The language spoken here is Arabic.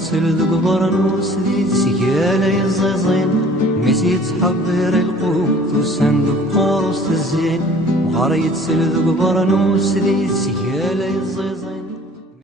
يتسل ذو قبرنوس ذي سيالا يزيزين ميس يتحضر القوت وسندق قارص الزين مغار يتسل ذو قبرنوس ذي سيالا يزيزين.